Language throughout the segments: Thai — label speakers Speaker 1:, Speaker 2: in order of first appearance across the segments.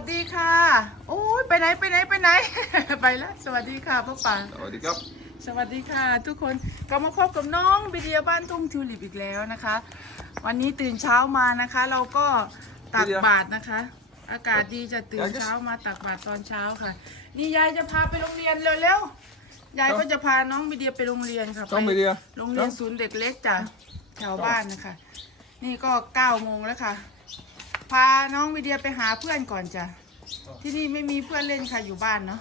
Speaker 1: วัสดีค่ะ โอ้ยไปไหนไปไหนไปไหน ไปแล้ว สวัสดีค่ะพ่อป่า
Speaker 2: สวัสดีครับ
Speaker 1: สวัสดีค่ะ ทุกคนกลับมาพบกับน้องบิเดียบ้านทุ่งทิวลิปอีกแล้วนะคะ วันนี้ตื่นเช้ามานะคะ เราก็ตักบาตรนะคะ อากาศดีจะตื่นเช้ามาตักบาตรตอนเช้าค่ะ นี่ยายจะพาไปโรงเรียนเร็วๆ ยายก็จะพาน้องบิเดียไปโรงเรียนค่ะ
Speaker 2: น้องบิเดีย
Speaker 1: โรงเรียนศูนย์เด็กเล็กจ้ะแถวบ้านนะคะ นี่ก็เก้าโมงแล้วค่ะ พาน้องวิเดียไปหาเพื่อนก่อนจ้ะ ที่นี่ไม่มีเพื่อนเล่นค่ะอยู่บ้านเนาะ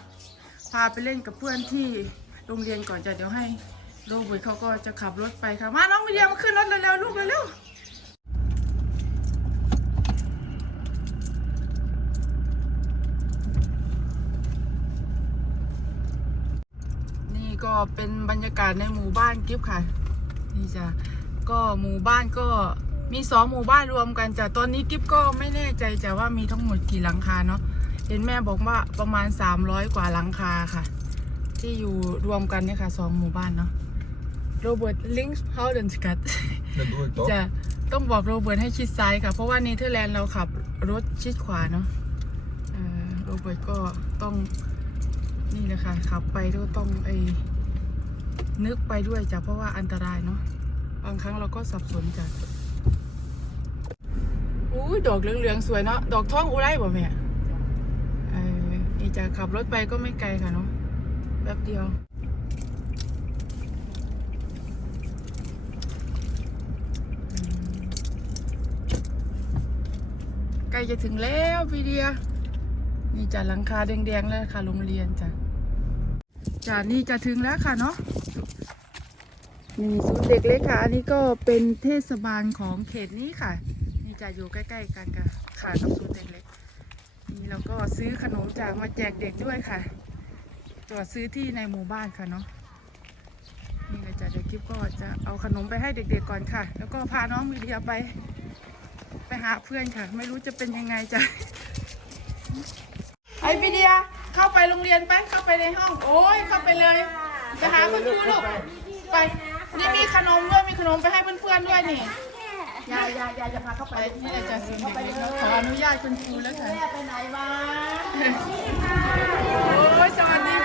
Speaker 1: พาไปเล่นกับเพื่อนที่โรงเรียนก่อนจ้ะเดี๋ยวให้โรเบิร์ตเขาก็จะขับรถไปค่ะ มาน้องวิเดียมาขึ้นรถเร็วๆลูกเร็วๆนี่ก็เป็นบรรยากาศในหมู่บ้านกิฟค่ะ นี่จ้ะก็หมู่บ้านก็ มีสองหมู่บ้านรวมกันจ้ะตอนนี้กิฟก็ไม่แน่ใจจ้ะว่ามีทั้งหมดกี่หลังคาเนาะเห็นแม่บอกว่าประมาณ 300 กว่าหลังคาค่ะ ที่อยู่รวมกันเนี่ยค่ะสองหมู่บ้านเนาะโรเบิร์ตลิงส์เฮาเดนสกัด
Speaker 2: นั่นด้วยตัว
Speaker 1: จะต้องบอกโรเบิร์ตให้ชิดซ้ายค่ะ เพราะว่าเนเธอร์แลนด์เราขับรถชิดขวาเนาะเอ่อโรเบิร์ตก็ต้องนี่แหละค่ะขับไปก็ต้องไอ้นึกไปด้วยจ้ะเพราะว่าอันตรายเนาะบางครั้งเราก็สับสนจ้ะ อุ้ยดอกเหลืองๆสวยเนาะ ดอกท้องอุไรบ่แม่เออนี่จะขับรถไปก็ไม่ไกลค่ะเนาะ แป๊บเดียว ใกล้จะถึงแล้วพี่เดีย นี่จะหลังคาแดงๆแล้วค่ะโรงเรียนจ้ะจ้ะนี่จะถึงแล้วค่ะเนาะนี่ศูนย์เด็กเล็กค่ะ อันนี้ก็เป็นเทศบาลของเขตนี้ค่ะ จะอยู่ใกล้ ๆ กันค่ะค่ะกับศูนย์เด็กเล็กนี่เราก็ซื้อขนมจากมาแจกเด็กด้วยค่ะ จอดซื้อที่ในหมู่บ้านค่ะเนาะนี่เลยจ้ะเดี๋ยวคลิปก็จะเอาขนมไปให้เด็กๆก่อนค่ะ แล้วก็พาน้องมีเดียไป ไปหาเพื่อนค่ะ ไม่รู้จะเป็นยังไงจ้ะไอ้พี่เดียเข้าไปโรงเรียนไปเข้าไปในห้อง โอ้ยเข้าไปเลยไปหาคุณครูลูกไปนี่มีขนมด้วยมีขนมไปให้เพื่อนๆด้วยนี่ ยายยายยายจะพาเข้าไปนี่อาจารย์สิงห์เด็กๆเนาะขออนุญาตคุณครูแล้วค่ะ
Speaker 3: ไปไหนมา
Speaker 1: โอ้ยสวัสดี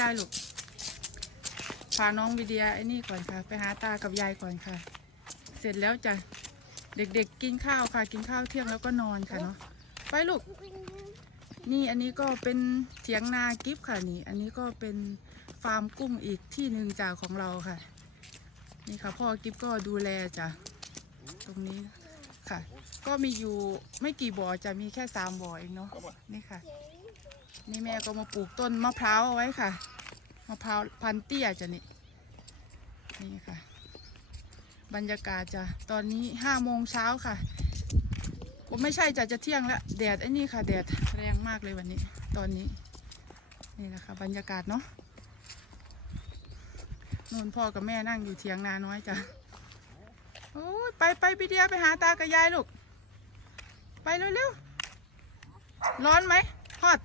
Speaker 1: ยา
Speaker 3: ยลูกพาน้อ
Speaker 1: งวิเดียไอ้นี่ก่อนค่ะ ไปหาตากับยายก่อนค่ะ เสร็จแล้วจ้ะเด็กๆกินข้าวค่ะ กินข้าวเที่ยงแล้วก็นอนค่ะเนาะไปลูก นี่อันนี้ก็เป็นเถียงนากิฟค่ะนี่ อันนี้ก็เป็นฟาร์มกุ้งอีกที่หนึ่งจากของเราค่ะ นี่ค่ะพ่อกิฟก็ดูแลจ้ะตรงนี้ค่ะ ก็มีอยู่ไม่กี่บ่อจะมีแค่สามบ่อเองเนาะนี่ค่ะ นี่แม่ก็มาปลูกต้นมะพร้าวเอาไว้ค่ะมะพร้าวพันเตี้ยจะนี่นี่ค่ะ บรรยากาศจะตอนนี้ห้าโมงเช้าค่ะผมไม่ใช่จะจะเที่ยงแล้วแดดไอ้นี่ค่ะ แดดแรงมากเลยวันนี้ ตอนนี้ นี่นะคะ บรรยากาศเนาะนนพ่อกับแม่นั่งอยู่เทียงนาน้อยจ้ะโอ้ยไปไปพี่เดียไปหาตากับยายลูก ไปเร็วๆ ร้อนไหมฮอต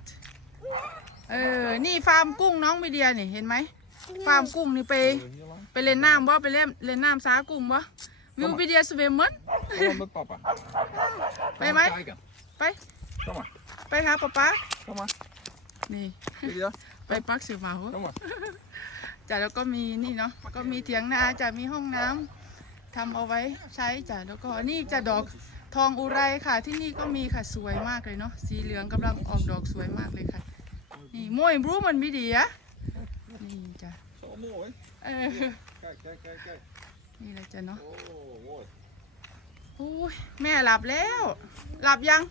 Speaker 1: เออ นี่ฟาร์มกุ้งน้องมีเดียนี่เห็นไหม ฟาร์มกุ้งนี่ไป ไปเล่นน้ำบ่ไปเล่นเล่นน้ำสากุ้งบ่วิวมีเดียสเวมมัน
Speaker 4: Kom met papa.
Speaker 1: ไปไหม
Speaker 4: Kijken.
Speaker 1: ไป
Speaker 4: Kom maar.
Speaker 1: ไปหาป๊าป๊า
Speaker 4: Kom maar.
Speaker 1: นี่
Speaker 4: Zie je dat?
Speaker 1: ไปปักสือเหมา
Speaker 4: Kom maar.
Speaker 1: จ้ะแล้วก็มีนี่เนาะก็มีเถียงนาจ้ะมีห้องน้ำทำเอาไว้ใช้จ้ะแล้วก็นี่จะดอก ทองอุไรค่ะที่นี่ก็มีค่ะสวยมากเลยเนาะสีเหลืองกำลังออกดอกสวยมากเลยค่ะนี่มวยบรูมันมีดีอะนี่จ้ะ
Speaker 4: Zo mooi.
Speaker 1: เออ
Speaker 4: Kijk, kijk, kijk, kijk.
Speaker 1: นี่แหละจ้ะเนาะ
Speaker 4: Oh, mooi.
Speaker 1: โอ้ยแม่หลับแล้ว หลับยัง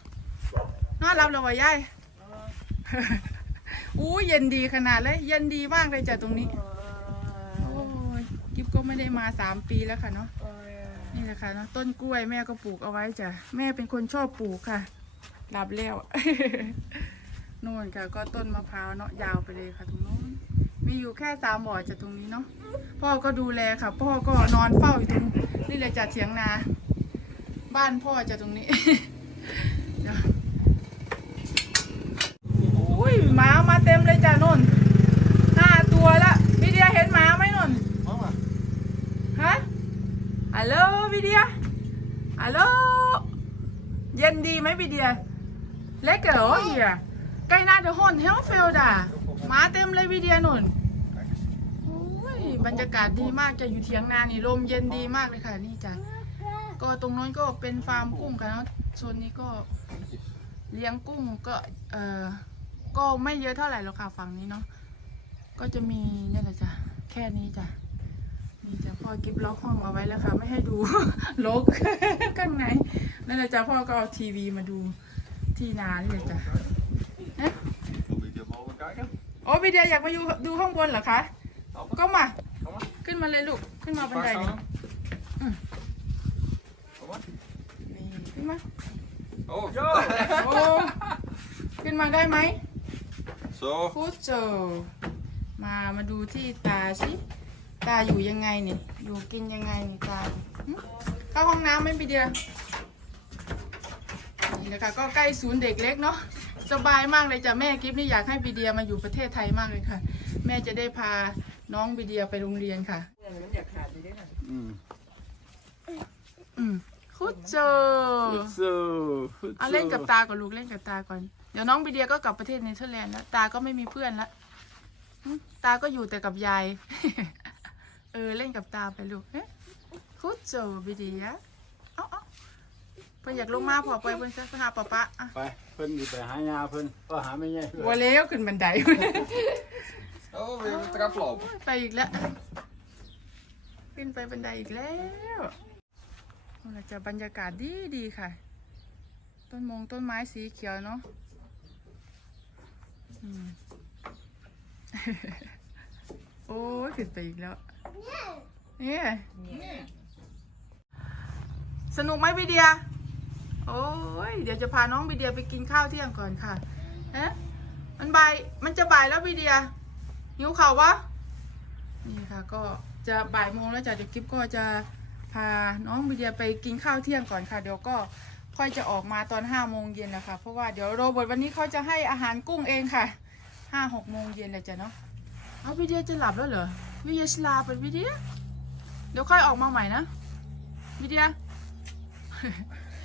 Speaker 1: นอนหลับแล้ววะยายอู้เย็นดีขนาดเลย เย็นดีมากเลยจ้ะตรงนี้โอ้ยกิฟก็ไม่ได้มาสามปีแล้วค่ะเนาะ นี่แหละค่ะเนาะต้นกล้วยแม่ก็ปลูกเอาไว้จ้ะแม่เป็นคนชอบปลูกค่ะหลับแล้วนู่นค่ะก็ต้นมะพร้าวเนาะยาวไปเลยค่ะตรงนู้นมีอยู่แค่สามบ่อจ้ะตรงนี้เนาะพ่อก็ดูแลค่ะ พ่อก็นอนเฝ้าอยู่ตรงนี่เลยจ้ะเถียงนา บ้านพ่อจะตรงนี้อุ้ยหมามาเต็มเลยจ้ะนนห้าตัวละวิเดียเห็นหมาไหมนน
Speaker 4: Mama.
Speaker 1: ฮะฮั ลโหลวิเดียฮัลโหลเย็นดีไหมวิเดียเล็กเหรอเฮียใกล้หน้าเดอะฮอนเฮลเฟลด่าหมาเต็มเลยวิเดียนน
Speaker 4: Kijk eens.
Speaker 1: โอ้ยบรรยากาศดีมากจะอยู่เถียงนานี่ลมเย็นดีมากเลยค่ะนี่จ้ะก็ตรงโน้นก็เป็นฟาร์มกุ้งกันแล้วโซนนี้ก็เลี้ยงกุ้งก็เออก็ไม่เยอะเท่าไหร่หรอกค่ะฝั่งนี้เนาะก็จะมีนี่แหละจ้ะแค่นี้จ้ะ นี่จ้ะพ่อกิฟล็อกห้องเอาไว้แล้วค่ะ ไม่ให้ดูลกข้างในนั่นแหละจ้ะพ่อก็เอาทีวีมาดูที่นานี่เลยจ้ะเอ๊ะ
Speaker 4: Wil je boven kijken?
Speaker 1: โอ้วิเดียอยากมาอยู่ดูข้างบนเหรอคะ
Speaker 4: Papa,
Speaker 1: ก็มา
Speaker 4: kom maar.
Speaker 1: ขึ้นมาเลยลูก ขึ้นมาบัน
Speaker 4: Waar
Speaker 1: ได
Speaker 4: staan
Speaker 1: นี่
Speaker 4: we?
Speaker 1: Mm.
Speaker 4: Kom maar.
Speaker 1: นี่ขึ้นมา
Speaker 4: Oh,
Speaker 1: โอ้ขึ้นมาได้ไหม
Speaker 4: Zo.
Speaker 1: พูดโจมามาดูที่ตาสิ ตาอยู่ยังไงนี่ อยู่กินยังไงนี่ตาหึเข้าห้องน้ำไหม่พี่เดียนี่นะคะก็ใกล้ศูนย์เด็กเล็กเนาะสบายมากเลยจ้ะแม่กิฟนี่อยากให้บีเดียมาอยู่ประเทศไทยมากเลยค่ะ แม่จะได้พาน้องบีเดียไปโรงเรียนค่ะ
Speaker 4: Mm.
Speaker 1: อืมคุดโจ
Speaker 4: Zo. Goed
Speaker 1: เอาเล่นกับตาก่อนลูกเล่นกับตาก่อน เดี๋ยวน้องบีเดียก็กลับประเทศเนเธอร์แลนด์แล้ว ตาก็ไม่มีเพื่อนละหึตาก็อยู่แต่กับยาย เออเล่นกับตาไปลูกเอ๊ะคุดโจบีเดียเอ้าเอ้าเพิ่นอยากลงมาพอไปเพิ่นจะไปหาป๊าป๊าอะ
Speaker 2: ไปเพิ่นสิไปหายาเพิ่นก็หาไม่ใช่เพิ่น
Speaker 1: วัวเลี้ยวขึ้นบันได
Speaker 4: Oh, weer een trap lopen.
Speaker 1: ไปอีกแล้วขึ้นไปบันไดอีกแล้วเราจะบรรยากาศดีดีค่ะ ต้นมงต้นไม้สีเขียวเนาะอืมโอ้ยขึ้นไปอีกแล้วเนี่ยสนุกไหมพี่เดีย โอ้ย เดี๋ยวจะพาน้องพี่เดียไปกินข้าวเที่ยงก่อนค่ะเอ๊ะมันบ่าย มันจะบ่ายแล้วพี่เดีย หิวข่าวปะนี่ค่ะ ก็จะบ่ายโมงแล้วจ้ะเดี๋ยวกิฟก็จะพาน้องบีเดียไปกินข้าวเที่ยงก่อนค่ะ เดี๋ยวก็ค่อยจะออกมาตอนห้าโมงเย็นนะคะ เพราะว่าเดี๋ยวโรเบิร์ตวันนี้เขาจะให้อาหารกุ้งเองค่ะห้าหกโมงเย็นเลยจ้ะเนาะ เอาบีเดียจะหลับแล้วเหรอ บีเดียสลาเป็นบีเดียเดี๋ยวค่อยออกมาใหม่นะบีเดีย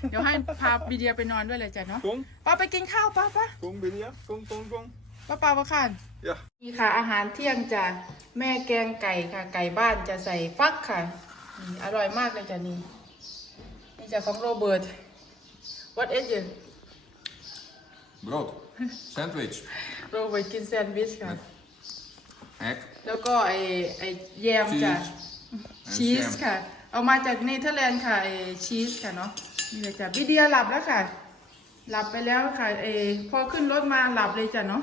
Speaker 1: เดี๋ยวให้พาบีเดียไปนอนด้วยเลยจ้ะเนาะ
Speaker 4: Kom.
Speaker 1: ป้าไปกินข้าวป้าป้า
Speaker 4: Kom, Billy. Kom, kom, kom.
Speaker 1: ป้าปาป้าขัน
Speaker 4: Ja.
Speaker 1: นี่ค่ะอาหารเที่ยงจ้ะแม่แกงไก่ค่ะ ไก่บ้านจะใส่ฟักค่ะนี่อร่อยมากเลยจ้ะนี่นี่จะของโรเบิร์ต what is it
Speaker 4: Brood. Sandwich.
Speaker 1: โรเบิร์ตกินแซนด์วิชค่ะ
Speaker 4: Egg.
Speaker 1: แล้วก็ไอไอแยมจ้ะ
Speaker 4: Cheese.
Speaker 1: ชีส
Speaker 4: jam.
Speaker 1: ค่ะ เอามาจากเนเธอร์แลนด์ค่ะไอชีสค่ะเนาะนี่เลยจ้ะบิเดียหลับแล้วค่ะ หลับไปแล้วค่ะเออพอขึ้นรถมาหลับเลยจ้ะเนาะ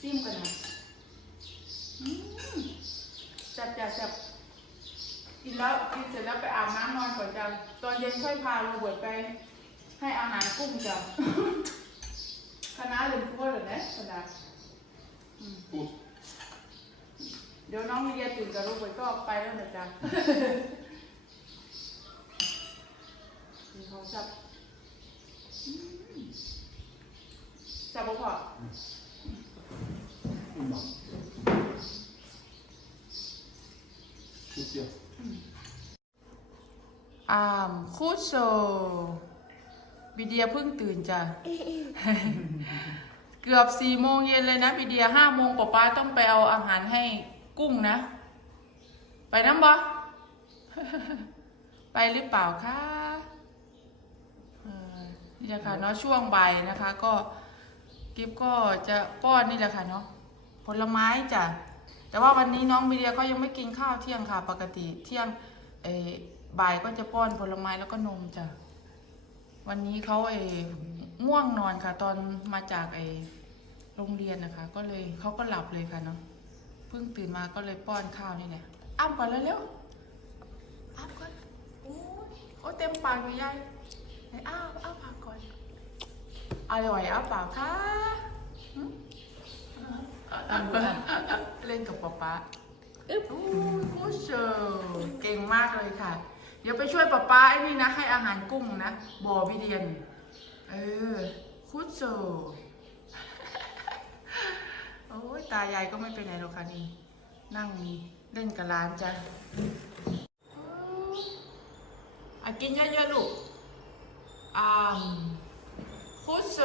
Speaker 1: จิ้มกันนะอืมจับจับจับกินแล้วกินเสร็จแล้วไปอาบน้ำนอนก่อนจ้ะตอนเย็นค่อยพาโรเบิร์ตไป ให้อาหารกุ้งจ้ะ คณะเรียนพูดเลยนะคณะ
Speaker 4: Goed.
Speaker 1: เดี๋ยวน้องมีเรียนตื่นกับโรเบิร์ตก็ไปแล้วนะจ๊ะมีเขาจับอืมจับบ่พอ
Speaker 2: Goed ja.
Speaker 1: อามคูโซ บิเดียเพิ่งตื่นจ้ะ เกือบสี่โมงเย็นเลยนะบิเดียห้าโมงป๊าป๊าต้องไปเอาอาหารให้กุ้งนะ ไปน้ำบ่ไปหรือเปล่าคะเออนี่แหละค่ะเนาะช่วงบ่ายนะคะ ก็กิฟก็จะป้อนนี่แหละค่ะเนาะผลไม้จ้ะแต่ว่าวันนี้น้องบิเดียก็ยังไม่กินข้าวเที่ยงค่ะ ปกติเที่ยงเออบ่ายก็จะป้อนผลไม้แล้วก็นมจ้ะ วันนี้เขาเออง่วงนอนค่ะ ตอนมาจากเออโรงเรียนนะคะ ก็เลยเขาก็หลับเลยค่ะเนาะเพิ่งตื่นมาก็เลยป้อนข้าวนี่แหละอ้ำก่อนเร็วๆอ้ำก่อนโอ้ยโอ้เต็มปากอยู่ยายไหนอ้าวอ้าวปากก่อนอร่อยอ้าวปากค่ะหึเล่นกับป๊าป๊าอึ๊บอู้กูเชอเก่งมากเลยค่ะเดี๋ยวไปช่วยป๊าป๊าไอ้นี่นะ ให้อาหารกุ้งนะบ่อวิเดียน เออคุดโซโอ้ยตายายก็ไม่ไปไหนหรอกค่ะนี่ นั่งเล่นกับร้านจ้ะอากินเยอะๆลูกอ่าคุดโซ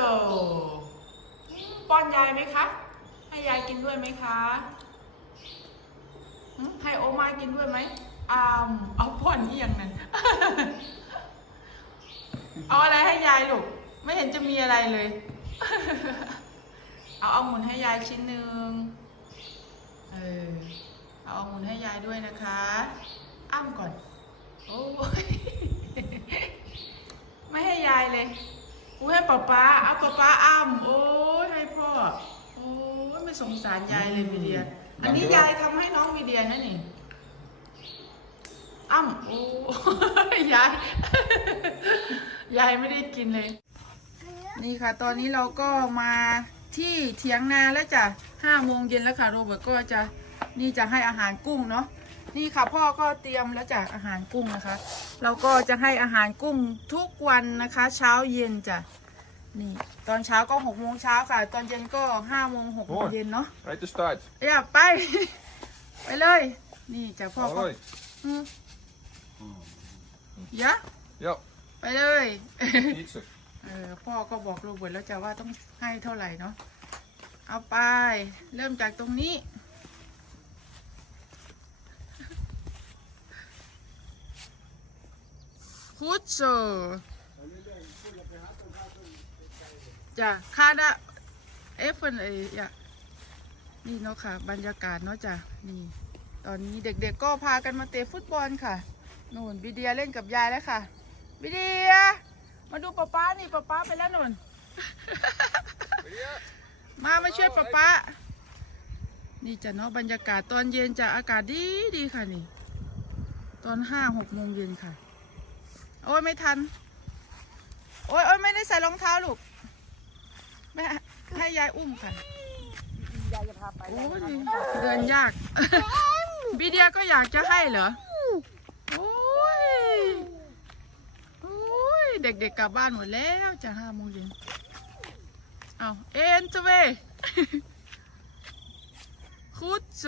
Speaker 1: อืมป้อนยายไหมคะ ให้ยายกินด้วยไหมคะ ให้โอมากินด้วยไหม อ่ามเอาป้อนนี่อย่างนั้นเอาอะไรให้ยายลูก ไม่เห็นจะมีอะไรเลย เอาเอาหมุนให้ยายชิ้นหนึ่งเออ เอาเอาหมุนให้ยายด้วยนะคะ อ้ำก่อน โอ้ยไม่ให้ยายเลยอู้ให้ป๊าป๊าเอาป๊าป๊าอ้ำโอ้ยให้พ่อ โอ้ยไม่สงสารยายเลยมีเดีย อันนี้ยายทำให้น้องมีเดียนะนี่ อ้ำโอ้ยยาย ยายไม่ได้กินเลย นี่ค่ะ ตอนนี้เราก็มาที่เถียงนาแล้วจ้ะห้าโมงเย็นแล้วค่ะ โรเบิร์ตก็จะนี่จะให้อาหารกุ้งเนาะนี่ค่ะพ่อก็เตรียมแล้วจ้ะอาหารกุ้งนะคะเราก็จะให้อาหารกุ้งทุกวันนะคะ เช้าเย็นจ้ะนี่ตอนเช้าก็หกโมงเช้าค่ะ ตอนเย็นก็ห้าโมงหกโมงเย็นเนาะ
Speaker 4: Right to start.
Speaker 1: อย่าไป ไปเลย นี่จ้ะพ่อก็
Speaker 4: Hoi.
Speaker 1: อืม ยะ
Speaker 4: Ja,
Speaker 1: ไปเลย
Speaker 4: iets.
Speaker 1: เออพ่อก็บอกโรเบิร์ตแล้วจ้ะว่าต้องให้เท่าไหร่เนาะ เอาไป เริ่มจากตรงนี้พุทโซจ้ะคาดะเอฟเฟนเอยะนี่เนาะค่ะ บรรยากาศเนาะจ้ะนี่ ตอนนี้เด็กๆก็พากันมาเตะฟุตบอลค่ะ นู่นบิเดียเล่นกับยายแล้วค่ะบิเดีย มาดูป๊าป๊านี่ป๊าป๊าไปแล้วนุ่น มามาช่วยป๊าป๊านี่จะเนาะบรรยากาศตอนเย็นจะอากาศดีดีค่ะนี่ ตอนห้าหกโมงเย็นค่ะ โอ้ยไม่ทัน โอ้ยโอ้ยไม่ได้ใส่รองเท้าลูกแม่ให้ยายอุ้มค่ะ
Speaker 3: ยายจะพาไป
Speaker 1: โอ้ยเดินยากบีเดียก็อยากจะให้เหรอ โอ้ย โอ้ย เด็กๆกลับบ้านหมดแล้วจะห้าโมงเย็นเอาเอ็นจะเวคุดโจ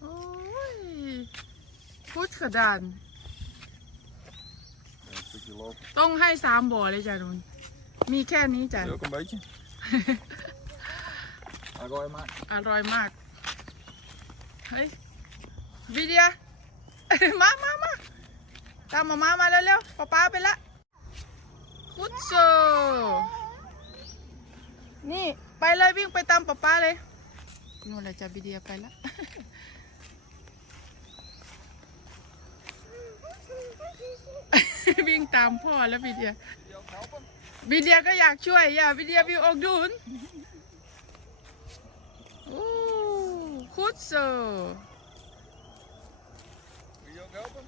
Speaker 1: โอ้ยคุดกระดาน
Speaker 4: Een stukje lopen.
Speaker 1: ต้องให้สามบ่อเลยจ้ะนุนมีแค่นี้จ้ะ
Speaker 4: Ook een beetje. Maar gooi maar.
Speaker 1: อร่อยมาก เฮ้ยวิเดีย มามามา ตามมามามาเร็วๆป๊าป๊าไปละคุดโซนี่ไปเลยวิ่งไปตามป๊าป๊าเลยนู่นแหละจ้ะวิเดียไปละวิ่งตามพ่อแล้ววิเดียวิเดียก็อยากช่วยอย่าวิเดียวิวออกดูนโอ้คุดโซ
Speaker 4: Wil je ook helpen?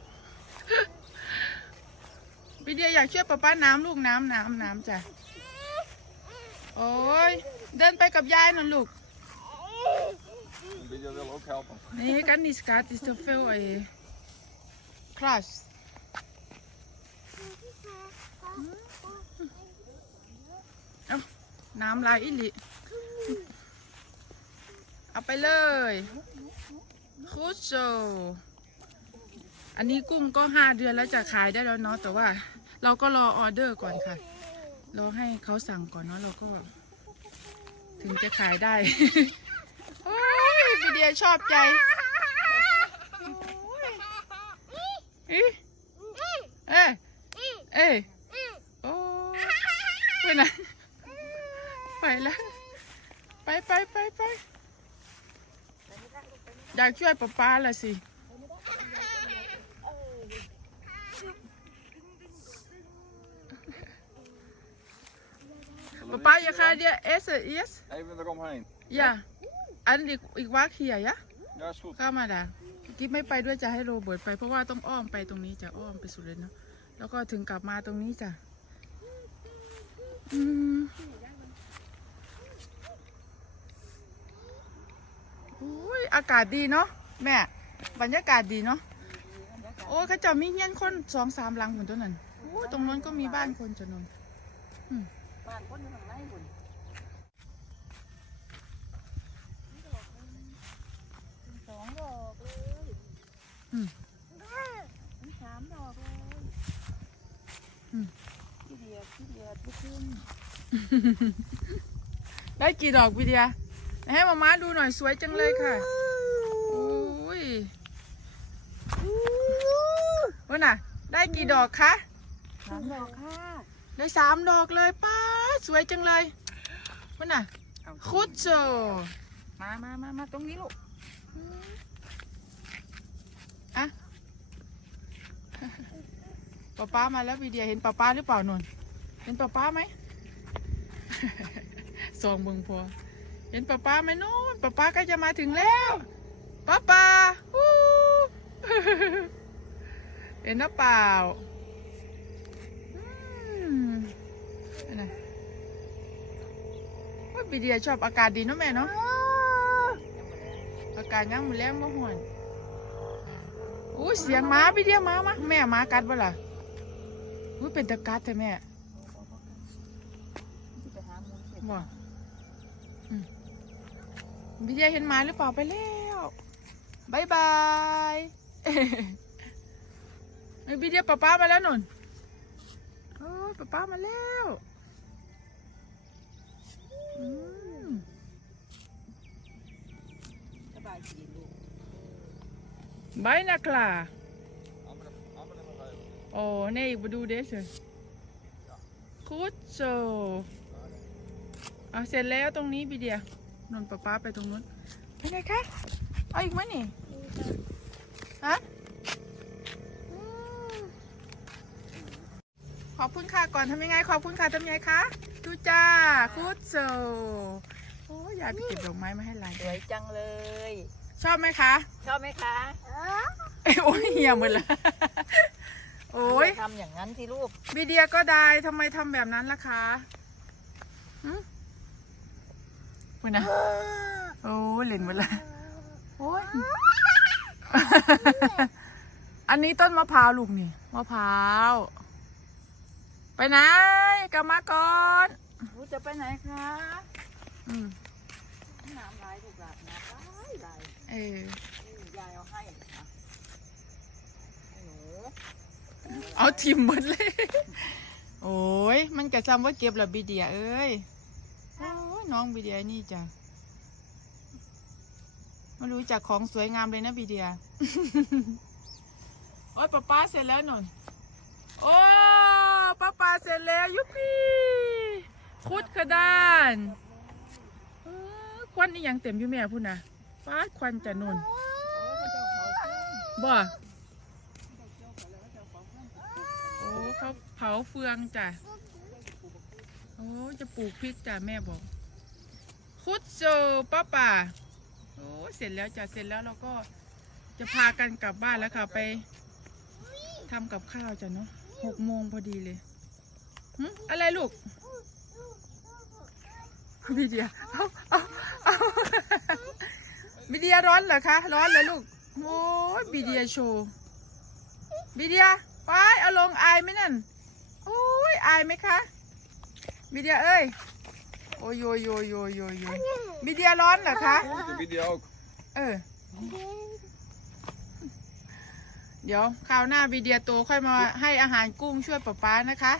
Speaker 1: วิเดียอยากช่วยป้าป้าน้ำลูกน้ำน้ำน้ำจ้ะโอ้ยเดินไปกับยายน่อยลูก
Speaker 4: Wil je wil ook helpen?
Speaker 1: นี่กันนิสกัดอิสเฟลไอคลาสเอาน้ำลายอิลิเอาไปเลยคุชโซอันนี้กุ้งก็ห้าเดือนแล้วจะขายได้แล้วเนาะแต่ว่า เราก็รอออเดอร์ก่อนค่ะ รอให้เขาสั่งก่อนเนาะเราก็แบบถึงจะขายได้ โอ้ยพี่เดียชอบใจโอ้ยเอ๊ะเอ๊ะโอ้ไปไหนไปแล้วไปไปไปไปอยากช่วยป้าป้าละสิ ป้าป้าอย่าคาเดียเอสเอส
Speaker 4: Even eromheen.
Speaker 1: Ja, อันอีกอีกวักเฮียยะ
Speaker 4: Ja, is goed.
Speaker 1: เข้ามาดากิ๊บไม่ไปด้วยจะให้โรเบิร์ตไปเพราะว่าต้องอ้อมไปตรงนี้จะอ้อมไปสุดเลยเนาะแล้วก็ถึงกลับมาตรงนี้จ้ะอืมอุ้ยอากาศดีเนาะแม่ บรรยากาศดีเนาะโอ้ยเขาเจะมีเฮียนคนสองสามหลังเหมือนตัวนั้นโอ้ยตรงนั้นก็มีบ้านคนจะนน
Speaker 3: บ้านคนอยู่ข้างในบุญสองดอกเลย
Speaker 1: อืม
Speaker 3: มีสามดอกเลย
Speaker 1: อืม
Speaker 3: พี่เดียดพี่เดียดพี่ขึ้น
Speaker 1: ได้กี่ดอกวิเดียให้มาม่าดูหน่อยสวยจังเลยค่ะโอ้ยวันน่ะ ได้กี่ดอกคะ
Speaker 3: สามดอกค่ะ
Speaker 1: ได้สามดอกเลยป้าด สวยจังเลยวันน่ะคุดโจมามามามาตรงนี้ลูกอะป้าป้ามาแล้ววิเดียเห็นป้าป้าหรือเปล่านนเห็นป้าป้าไหมซองเบิงพอเห็นป้าป้าไหมนู่นป้าป้าก็จะมาถึงแล้วป้าป้าฮู้เห็นหรือเปล่าอืมอะไร ว่าบีเดียชอบอากาศดีเนาะแม่เนาะอากาศยังมือแรงบ่ห่อนอู้เสียงหมาบีเดียหมามาแม่หมากัดบ่ล่ะอู้เป็นตะกัดแต่แม่
Speaker 3: ที่ไปหาหมูเสร็จ
Speaker 1: บ่อืมบีเดียเห็นหมาหรือเปล่าไปแล้วบายบายไอ้ยบีเดียป้าป้ามาแล้วนุ่นโอ้ยป้าป้ามาแล้ว
Speaker 4: even.
Speaker 1: โอ้ nee ik bedoel deze goed zo เอาเสร็จแล้วตรงนี้บีเดียนนป้าป้าไปตรงนู้นไปไหนคะ เอาอีกไหมนี่ฮะขอบคุณค่ะก่อนทำยังไงขอบคุณค่ะทำยังไงคะ ดูจ้าคูดโซโอ้ยยายไปเก็บดอกไม้มาให้หลาน
Speaker 3: สวยจังเลย
Speaker 1: ชอบไหมคะ
Speaker 3: ชอบไหมคะ
Speaker 1: เอ้ยโอ้ยเหี่ยหมดละโอ้ย
Speaker 3: ทำอย่างนั้นสิลูก
Speaker 1: บีเดียก็ได้ทำไมทำแบบนั้นล่ะคะหืมคุณนะโอ้ยเล่นหมดละโอ้ยอันนี้ต้นมะพร้าวลูกนี่มะพร้าว ไปไหนกลับมาก่อน
Speaker 3: หนูจะไปไหนคะ
Speaker 1: อืม
Speaker 3: น้ำลายถูกหลาดน้ำลายลาย
Speaker 1: เออ
Speaker 3: นี่ยายเอาให้นะให้หนู
Speaker 1: เอาทิมหมดเลย โอ้ยมันกระซ้ำว่าเก็บแล้วบีเดียเอ้ยโอ้ยน้องบีเดียนี่จ้ะไมารู้จักของสวยงามเลยนะบีเดีย โอ้ยป้าป้าเสร็จแล้วหนุนโอ้ ป้าป้าเสร็จแล้วยุพี่คุดกระดานควันนี่ยังเต็มอยู่แม่พุ่นะฟ้าควันจะนุนบ่โอ้เขาเผาเฟืองจ้ะโอ้จะปลูกพริกจ้ะแม่บอก คุดโซป้าป่าโอ้เสร็จแล้วจ้ะเสร็จแล้วเราก็จะพากันกลับบ้านแล้วค่ะไปทำกับข้าวจ้ะเนาะ หกโมงพอดีเลยหึอะไรลูก วิเดียเอาเอาเอาวิเดียร้อนเหรอคะ ร้อนเลยลูก โอ้ยวิเดียโชว์วิเดียไปเอาลงอายไหมนั่น โอ้ยอายไหมคะมีเดียเอ้ย โอ้ยโยยโยยโยยโยยโยยมีเดียร้อนเหรอคะ
Speaker 4: De video ook.
Speaker 1: เออ เดี๋ยวคราวหน้าวีเดียโตค่อยมาให้อาหารกุ้งช่วยป๊าป๊านะคะ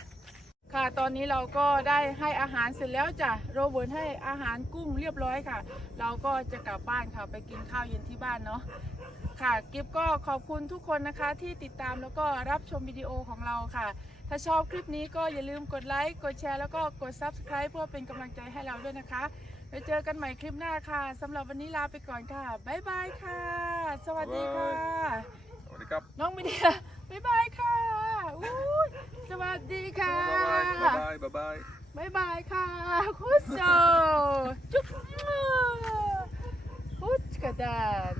Speaker 1: ค่ะตอนนี้เราก็ได้ให้อาหารเสร็จแล้วจ้ะโรเบิร์ตให้อาหารกุ้งเรียบร้อยค่ะ เราก็จะกลับบ้านค่ะไปกินข้าวเย็นที่บ้านเนาะค่ะกิฟก็ขอบคุณทุกคนนะคะที่ติดตามแล้วก็รับชมวิดีโอของเราค่ะ ถ้าชอบคลิปนี้ก็อย่าลืมกดไลค์กดแชร์แล้วก็กด Subscribe เพื่อเป็นกำลังใจให้เราด้วยนะคะไว้เจอกันใหม่คลิปหน้าค่ะสำหรับวันนี้ลาไปก่อนค่ะ บ๊ายบายค่ะ สวัสดีค่ะ
Speaker 4: Hoor ik op.
Speaker 1: น้องมิเดียบ๊ายบายค่ะอู้ยสวัสดีค่ะ
Speaker 4: Bye bye. Bye bye.
Speaker 1: บ๊ายบายค่ะคุชโซจุ๊บคุชกระดาน